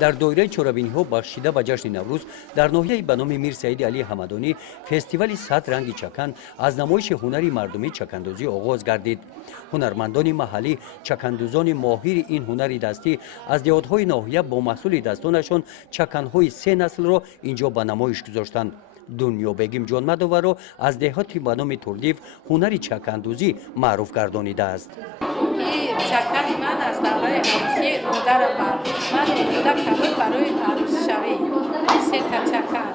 در دایره چورابینی‌ها بخشیده به جشن نوروز در ناحیه به نام میر سعید علی حمدانی فستیوال 100 رنگ چکن از نمایش هنری مردمی چکندوزی آغاز گردید. هنرمندان محلی چکندوزان ماهر این هنری دستی از دهات‌های ناحیه با محصول دستانشان چکن‌های 3 نسل را اینجا به نمایش گذاشتند. دنیا بیگم جانمدووا را از دهاتی به نام توردیف هنری چکندوزی معروف گردانیده است. چکن من از دوره عروسی مادر من بوده کمی برای عروس شوی 3 تا چکن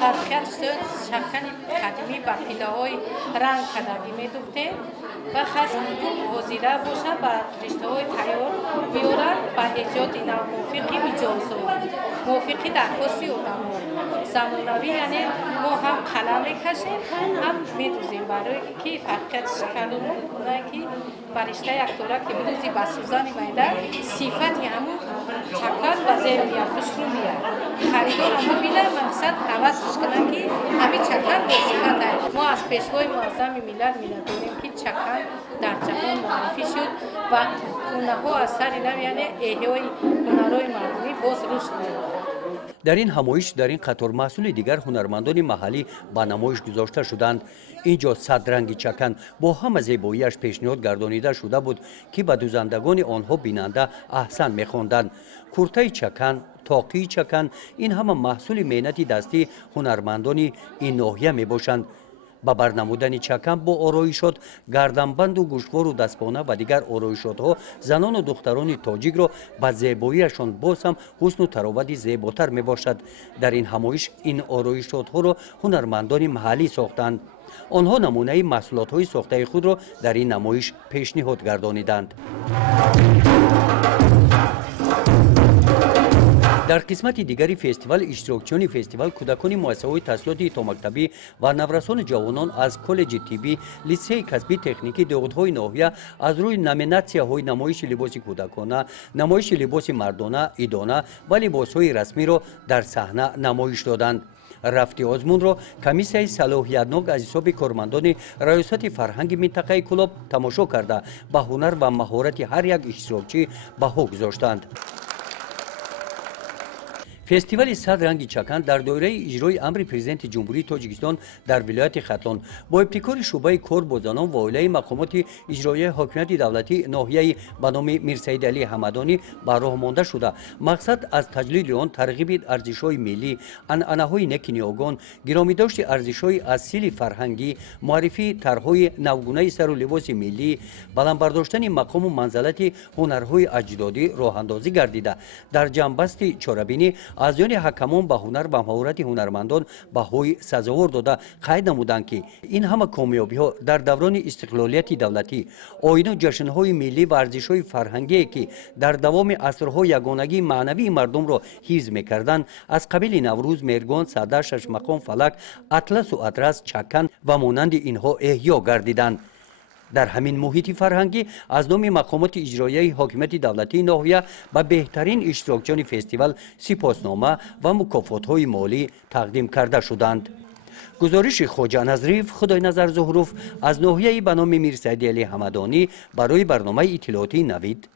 حرکت شد. چکن قدیمی با پیله‌های رنگ کدگی می‌دوخته و خواست حاضره باشه با رشته‌های تیار بیارد با ایجاد نو موفقی می‌جازد. موفقی درخواستی آدم‌ها زمانوی یعنی ما هم قلم می‌کشیم هم می‌دوزیم برای که حرکت شکلون اونایی که برشته یک طوره که بدوزی با سوزن میده صفتی همون چکن و زیر میاد خوش رو میاد خریدار همون بیله مقصد حوضش کنن که همین چکن با صفت هست. ما از پیشوای معظم ملل می‌دونیم که چکن در جهان معرفی شد و اونها از سر اینم یعنی احیای هنرهای مردمی باز رشد می‌کنه. در این همایش در این قطار محصول دیگر هنرمندان محلی با نمایش گذاشته شدند. اینجا 100 رنگ چکن با همه زیباییش پیشنهاد گردانیده شده بود که به دوزندگان آنها بیننده احسن می‌خواندند. کورته چکن، تاقی چکن این همه محصول مهنتی دستی هنرمندان این ناحیه میباشند. با برنمودن چکن با آرایشات گردنبند و گوشوار و دستبانه و دیگر آرایشات ها زنان و دختران تاجیک را به زیباییشان باز هم حسن و تراوت زیباتر می باشد. در این همایش این آرایشات ها را هنرمندان محلی ساختند. آنها نمونه محصولات های ساخته خود را در این نمایش پیشنهاد گردانیدند. در قسمت دیگری فستیوال اشتراکچیان فستیوال کودکان مؤسسه‌های تحصیلاتی تا مکتبی و نورسان جوانان از کالج طبی لیسه کسبی تکنیکی دهات‌های ناحیه از روی نامیناسی‌های نمایش لباس کودکانه، نمایش لباس مردانه، ایدانه و لباس‌های رسمی را در صحنه نمایش دادند. رفتی آزمون را کمیسیای صلاحیتناک از حساب کارمندان ریاست فرهنگ منطقه کلاب تماشا کرده به هنر و مهارت هر یک اشتراکچی بها گذاشتند. فستیوال 100 رنگ چکن در دایره اجرای امر پرزیدنت جمهوری تاجیکستان در ولایت ختلان با ابتکار شعبه کار با زنان و عائله مقامات اجرایی حاکمیت دولتی ناحیه به نام میر سعید علی حمدانی به راه مانده شده. مقصد از تجلیل آن ترغیب ارزش‌های ملی، عنعنه‌های نک نیاگان، گرامی‌داشت ارزش‌های اصیل فرهنگی، معرفی طرح‌های نوگونه سر و لباس ملی، بلند برداشتن مقام و منزلت هنرهای اجدادی راه اندازی گردیده. در جنبست چارابینی از جان حکمان به هنر و مهارت هنرمندان بهای سزاوار داده قید نمودند که این همه کامیابی ها در دوران استقلالیت دولتی آیین و جشن های ملی و ارزش های فرهنگی که در دوام عصرها یگانگی معنوی مردم را حفظ میکردند از قبیل نوروز، میرگان، صدر، ششمقام، فلک، اطلس و اطرس، چکن و مانند اینها احیا گردیدند. در همین محیط فرهنگی از نام مقامات اجرایی حاکمیت دولتی ناحیه به بهترین اشتراکچیان فستیوال سپاسنامه و مکافات‌های مالی تقدیم کرده شدند. گزارش خواجه نظریف خدای نظر زهروف از ناحیه به نام میر سعید علی حمدانی برای برنامه اطلاعاتی نوید.